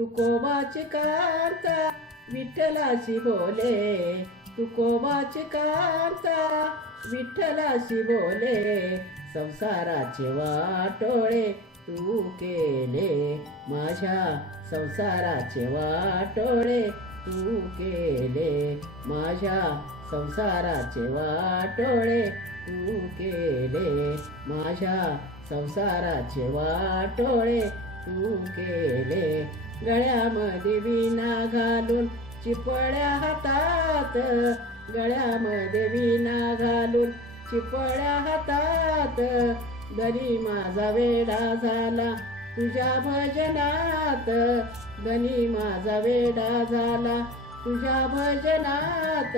तुकोबाचे कार्ता विठ्ठलाशी बोले. तुकोबाचे कार्ता विठ्ठलाशी बोले. संसाराचे वाटोळे तू केले. माझ्या संसाराचे वाटोळे तू केले. माझ्या संसाराचे वाटोळे तू केले. माझ्या संसाराचे वाटोळे तू केले गळ्यामध्ये विना घालून चिपळ्या हातात. गळ्यामध्ये विना घालून चिपळ्या हातात. दरी माझा वेडा झाला तुझ्या भजनात. धनी माझा वेडा झाला तुझ्या भजनात.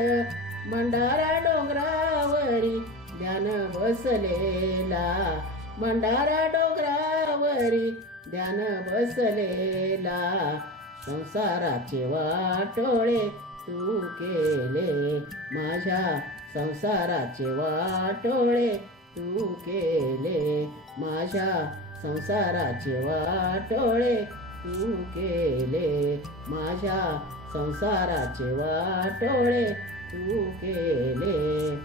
भंडारा डोंगरावरी ध्यान बसलेला. भंडारा डोंगरावरी ध्यान बसलेला. संसाराचे वाटोळे तू केले. माझ्या संसाराचे वाटोळे तू केले. माझ्या संसाराचे वाटोळे तू केले. माझ्या संसाराचे वाटोळे तू केले.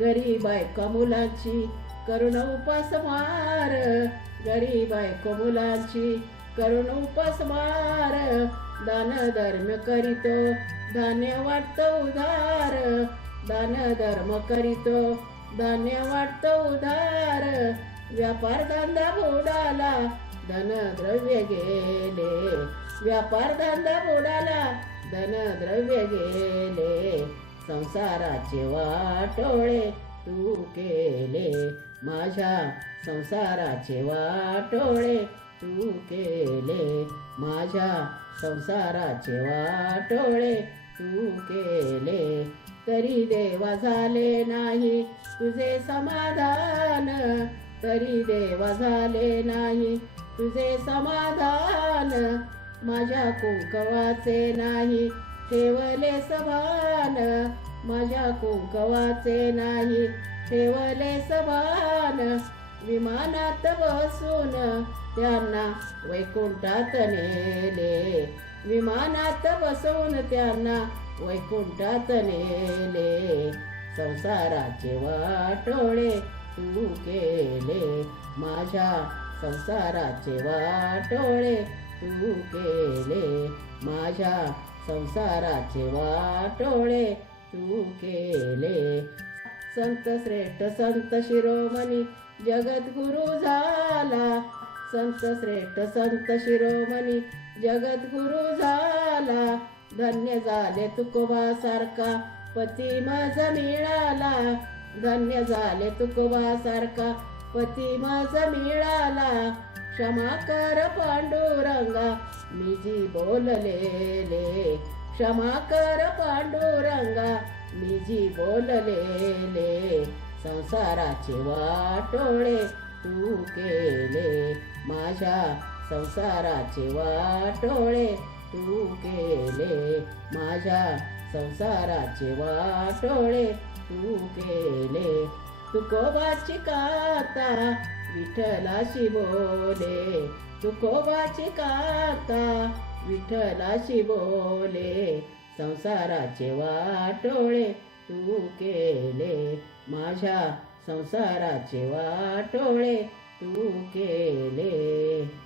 गरीब बायका मुलाची करुण उपासमार. गरीब बायको मुलांची करून उपसमार. दान धर्म करीतो धान्य वाटतो उधार. दान धर्म करीतो धान्य वाटतो उधार. व्यापार धंदा बुडाला धन द्रव्य गेले. व्यापार धंदा बुडाला धन द्रव्य गेले. संसाराचे वाटोळे तू केले माझ्या संसाराचे वाटोळे. तू केले माझ्या संसाराचे वाटोळे. तू केले तरी देवा झाले नाही तुझे समाधान. तरी देवा झाले नाही तुझे समाधान. माझ्या कुंकवाचे नाही ठेवले समान. माझ्या कुंकवाचे नाही ठेवले समान. विमानात बसून त्यांना वैकुंठात नेले. विमानात बसवून त्यांना वैकुंठात नेले. संसाराचे वाटोळे तू केले. माझ्या संसाराचे वाटोळे तू केले. माझ्या संसाराचे वाटोळे तू केले. संत श्रेष्ठ संत शिरोमणी जगद्गुरु झाला. संत श्रेष्ठ संत शिरोमणी जगद्गुरु झाला. धन्य झाले तुकोबा सारखा पती माझा मिळाला. धन्य झाले तुकोबा सारखा पती माझा मिळाला. क्षमा कर पांडुरंगा मी जी बोललेले क्षमा कर पांडुरंगा मी जी बोललेले संसाराचे वाटोळे तू केले. माझ्या संसाराचे वाटोळे तू केले. माझ्या संसाराचे वाटोळे तू केले. तुकोबाची काता विठ्ठलाशी बोले तुकोबाची काता विठ्ठलाशी बोले संसाराचे वाटोळे तू केले माझ्या संसाराचे वाटोळे तू केले.